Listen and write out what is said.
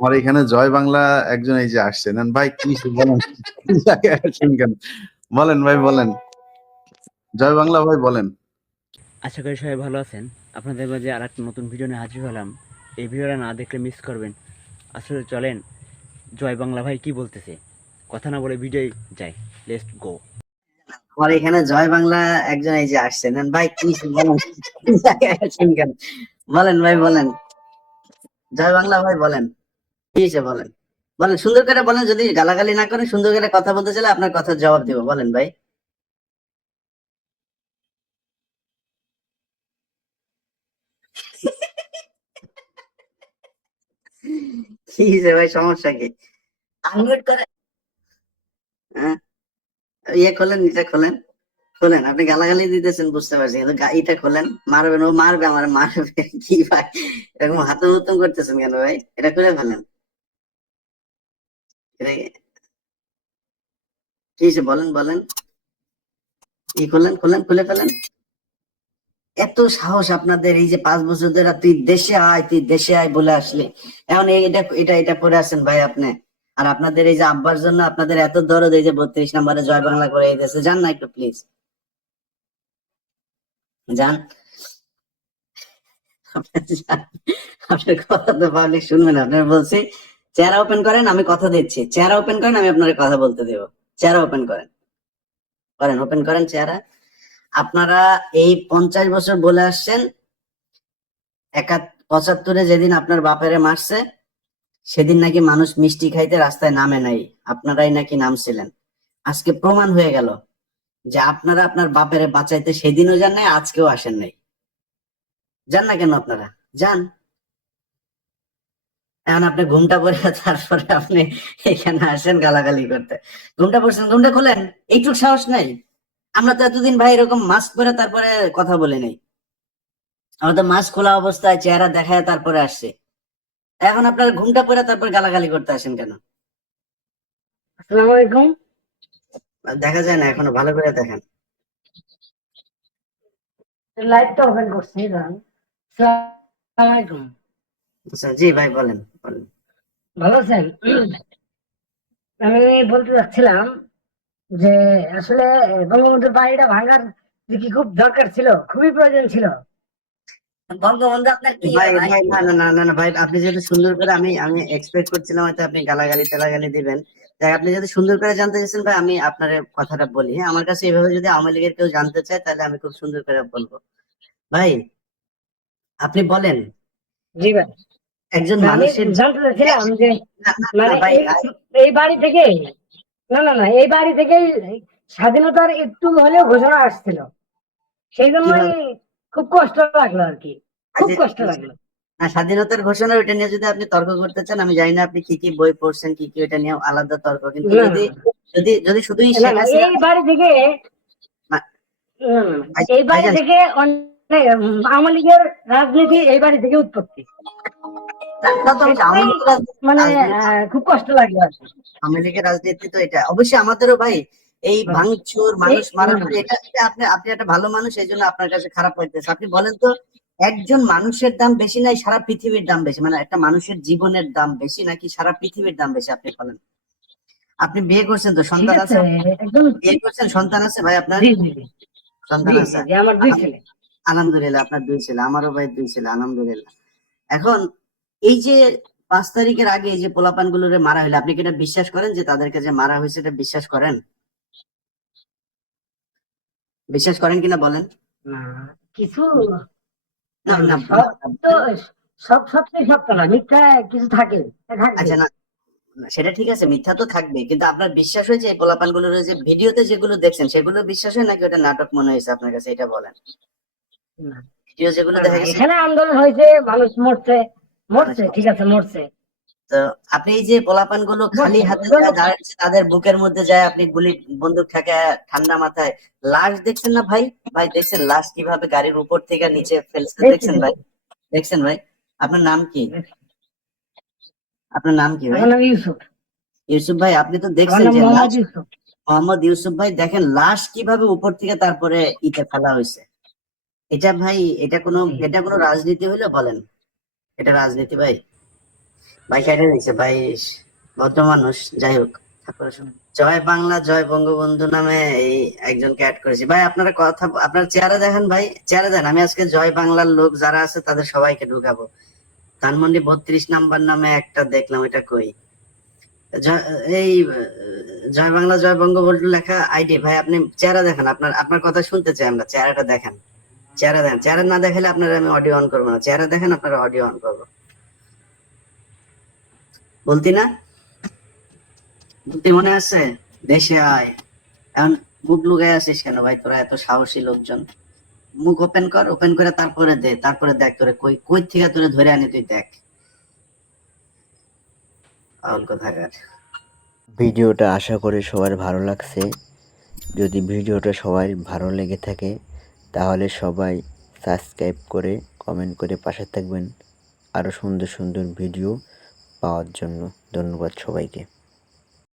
আমার এখানে জয় বাংলা একজন এই যে আসছে নেন ভাই কি বলেন কি জায়গায় আসছেন কেন বলেন ভাই বলেন জয় বাংলা ভাই বলেন। আশা করি সবাই ভালো আছেন। আপনাদের মাঝে আরেকটা নতুন ভিডিও নিয়ে হাজির হলাম। এই ভিডিওটা না দেখলে মিস করবেন। আসলে চলেন জয় বাংলা ভাই কি বলতেছে, কথা না বলে ভিডিও যাই। Let's go. আমার এখানে জয় বাংলা একজন এই যে আসছে নেন ভাই কি বলেন কি জায়গায় আসছেন কেন বলেন ভাই বলেন জয় বাংলা ভাই বলেন কি হয়েছে বলেন বলেন সুন্দর করে বলেন, যদি গালাগালি না করেন সুন্দর করে কথা বলতে চাইলে আপনার কথার জবাব দেবো, বলেন ভাই। কি হয়েছে ভাই, সমস্যা কি? আনমিউট করে হ্যাঁ, ইয়ে খোলেন, এটা খোলেন, খোলেন। আপনি গালাগালি দিতেছেন বুঝতে পারছি, কিন্তু এটা খোলেন। মারবেন, ও মারবে, আমার মারবে কি ভাই, এরকম হাতে হুতুম করতেছেন কেন ভাই? এটা খুলে ফেলেন। কি হয়েছে বলেন বলেন, ই খোলেন খোলেন, খুলে ফেলেন। এত সাহস আপনাদের, এই যে 5 বছর ধরে তুই দেশে আয়, তুই দেশে আয় বলে আসলে এখন এটা এটা এটা পরে আছেন ভাই আপনি। আর আপনাদের এই যে আব্বার জন্য আপনাদের এত দরদ, এই যে 32 নম্বরে জয় বাংলা করে এই দেশে যান না একটু প্লিজ, যান। আপনার কথা তো পাবলিক শুনবেন, আপনার বলছি চেহারা ওপেন করেন, আমি কথা দিচ্ছি, চেহারা ওপেন করেন, আমি আপনার কথা বলতে দেবো। চেহারা ওপেন করেন, করেন, ওপেন করেন চেহারা। আপনারা এই 50 বছর বলে আসছেন, 75-এ যেদিন আপনার বাপেরে মারছে সেদিন নাকি মানুষ মিষ্টি খাইতে রাস্তায় নামে নাই, আপনারাই নাকি নামছিলেন। আজকে প্রমাণ হয়ে গেল যে আপনারা আপনার বাপেরে বাঁচাইতে সেদিনও যান নাই, আজকেও আসেন নাই। যান না কেন আপনারা, যান। এখন আপনি ঘুমটা পরে তারপরে আপনি এখানে আসেন গালাগালি করতে। ঘুমটা পড়ছেন, ঘুমটা খোলেন, এইটুক সাহস নাই? আমরা তো এতদিন ভাই এরকম মাস্ক পরে তারপরে কথা বলি নাই, আমরা তো মাস্ক খোলা অবস্থায় চেহারা দেখায় তারপরে আসছে। এখন আপনার ঘুমটা পরে তারপর গালাগালি করতে আসেন কেন? আসসালামু আলাইকুম। দেখা যায় না এখনো, ভালো করে দেখেন। লাইভটা ওপেন করছি, দাঁড়ান। আসসালামু আলাইকুম। আচ্ছা, জি ভাই বলেন বলেন। ভালো আছেন? আমি বলতে চাচ্ছিলাম যে আসলে বঙ্গবন্ধুর বাড়িটা ভাঙার যে কি খুব দরকার ছিল, খুবই প্রয়োজন ছিল। বঙ্গবন্ধু আপনার কি ভাই? ভাই না না না না না ভাই, আপনি যদি সুন্দর করে, আমি আমি এক্সপেক্ট করছিলাম হয়তো আপনি গালাগালি টালাগালি দিবেন। তাই আপনি যদি সুন্দর করে জানতে চাইছেন ভাই, আমি আপনার কথাটা বলি। হ্যাঁ, আমার কাছে এইভাবে যদি আওয়ামী লীগের কেউ জানতে চায় তাহলে আমি খুব সুন্দর করে বলবো। ভাই আপনি বলেন, জি ভাই, একজন না, আমি মানুষের জানতে চাচ্ছিলাম যে না না না মানে ভাই, এই বাড়ি থেকে, না না না, এই বাড়ি থেকেই স্বাধীনতার একটু হলেও ঘোষণা আসছিল, সেই জন্যই কিভাবে? খুব কষ্ট লাগলো আর কি, খুব আচ্ছা, কষ্ট লাগলো। না, স্বাধীনতার ঘোষণা ওইটা নিয়ে যদি আপনি তর্ক করতে চান, আমি জানি না আপনি কি কি বই পড়ছেন, কি কি, ওইটা নিয়ে আলাদা তর্ক। কিন্তু না যদি যদি যদি শুধুই না শেখ না, হাসিনা, এই বাড়ি থেকে, মা- এই বাড়ি ভাইজান, থেকে অনেক আওয়ামী লীগের রাজনীতি এই বাড়ি থেকে উৎপত্তি, তা তো অবশ্যই আওয়ামী সেজন্যই লীগের মানে রাজনীতি, খুব কষ্ট লাগে আর কি। আওয়ামী লীগের রাজনীতি তো এটা অবশ্যই আমাদেরও ভাই। এই হ্যাঁ, ভাঙচুর, এই মানুষ মারামারি, এটা এটা আপনি আপনি একটা ভালো মানুষ, এই জন্য আপনার কাছে খারাপ লাগতেছে। আপনি বলেন তো, একজন মানুষের দাম বেশি নাই সারা পৃথিবীর দাম বেশি, মানে একটা মানুষের জীবনের দাম বেশি নাকি সারা পৃথিবীর দাম বেশি? আপনি বলেন। আপনি বিয়ে করছেন তো, ঠিক সন্তান আছে, আছে? একদম বিয়ে করছেন, সন্তান আছে ভাই আপনার? জি জি জি সন্তান জি জি আছে? জি, আমার 2 ছেলে। আলহামদুলিল্লাহ, আপনার 2 ছেলে, আমারও ভাই 2 ছেলে, আলহামদুলিল্লাহ। এখন এই যে 5 তারিখের আগে এই যে পোলাপান গুলোরে মারা হইলো, আপনি কি এটা বিশ্বাস করেন যে তাদেরকে যে মারা হয়েছে, এটা বিশ্বাস করেন? বিশ্বাস করেন কিনা বলেন। না, কিছু, না না না, না সব তো, না, সব সত্যি সত্য না, মিথ্যা কিছু থাকে, থাকবে। আচ্ছা না, না, সেটা ঠিক আছে, মিথ্যা তো থাকবে, কিন্তু আপনার বিশ্বাস হয়েছে এই পোলাপান গুলোর যে ভিডিওতে যেগুলো দেখছেন সেগুলো বিশ্বাস হয় নাকি ওটা নাটক মনে হয়েছে আপনার কাছে, এটা বলেন। না ভিডিও যেগুলো না না, দেখা গেছে, এখানে আন্দোলন হয়েছে, মানুষ মরছে, মরছে, মানুষ, ঠিক আছে, মরছে। তো আপনি এই যে পোলাপান গুলো খালি মরছে হাতে এবং যায় দাঁড়াচ্ছে, তাদের বুকের মধ্যে যায় আপনি গুলি, বন্দুক থাকে ঠান্ডা মাথায়, লাশ দেখছেন না ভাই? ভাই দেখছেন লাশ কিভাবে গাড়ির উপর থেকে নিচে ফেলছে, দেখছি দেখছেন ভাই? দেখছি দেখছেন ভাই? আপনার নাম কি? দেখছি। আপনার নাম কি ভাই? আমার নাম ইউসুফ। ইউসুফ ভাই, আপনি তো আমার দেখছেন নাম যে লাশ, মোহাম্মদ ইউসুফ। মোহাম্মদ ইউসুফ ভাই, দেখেন লাশ কিভাবে উপর থেকে তারপরে ইতে ফেলা হয়েছে। এটা ভাই, এটা কোনো, জি এটা কোনো রাজনীতি হইলো বলেন? এটা রাজনীতি ভাই? ভাই কেটে দিচ্ছে ভাই, ভদ্র মানুষ। যাই হোক, তারপরে শুনুন। জয় বাংলা জয় বঙ্গবন্ধু নামে এই একজনকে অ্যাড করেছি ভাই। আপনারা কথা, আপনার চেহারা দেখেন ভাই, চেহারা দেন। আমি আজকে জয় বাংলার লোক যারা আছে তাদের সবাইকে ঢুকাবো। ধানমন্ডি 32 নাম্বার নামে একটা দেখলাম, এটা কই? এই জয় বাংলা জয় বঙ্গবন্ধু লেখা আইডি। ভাই আপনি চেহারা দেখেন, আপনার আপনার কথা শুনতে চাই আমরা, চেহারাটা দেখেন। চেহারা দেন, চেহারা না দেখালে আপনারা আমি অডিও অন করবো না। চেহারা দেখেন, আপনারা অডিও অন করবো। বলতি না, বলতে মনে আছে? দেশে আয়। এখন মুখ লুকাই আছিস কেন ভাই? তোরা এত সাহসী লোকজন, মুখ ওপেন কর, ওপেন করে তারপরে দে, তারপরে দেখ তোরে কই কই থেকে তোরে ধরে আনি, তুই দেখ। পাগল কোথাকার। ভিডিওটা আশা করি সবার ভালো লাগছে। যদি ভিডিওটা সবাই ভালো লেগে থাকে তাহলে সবাই সাবস্ক্রাইব করে কমেন্ট করে পাশে থাকবেন আরও সুন্দর সুন্দর ভিডিও পাওয়ার জন্য। ধন্যবাদ সবাইকে।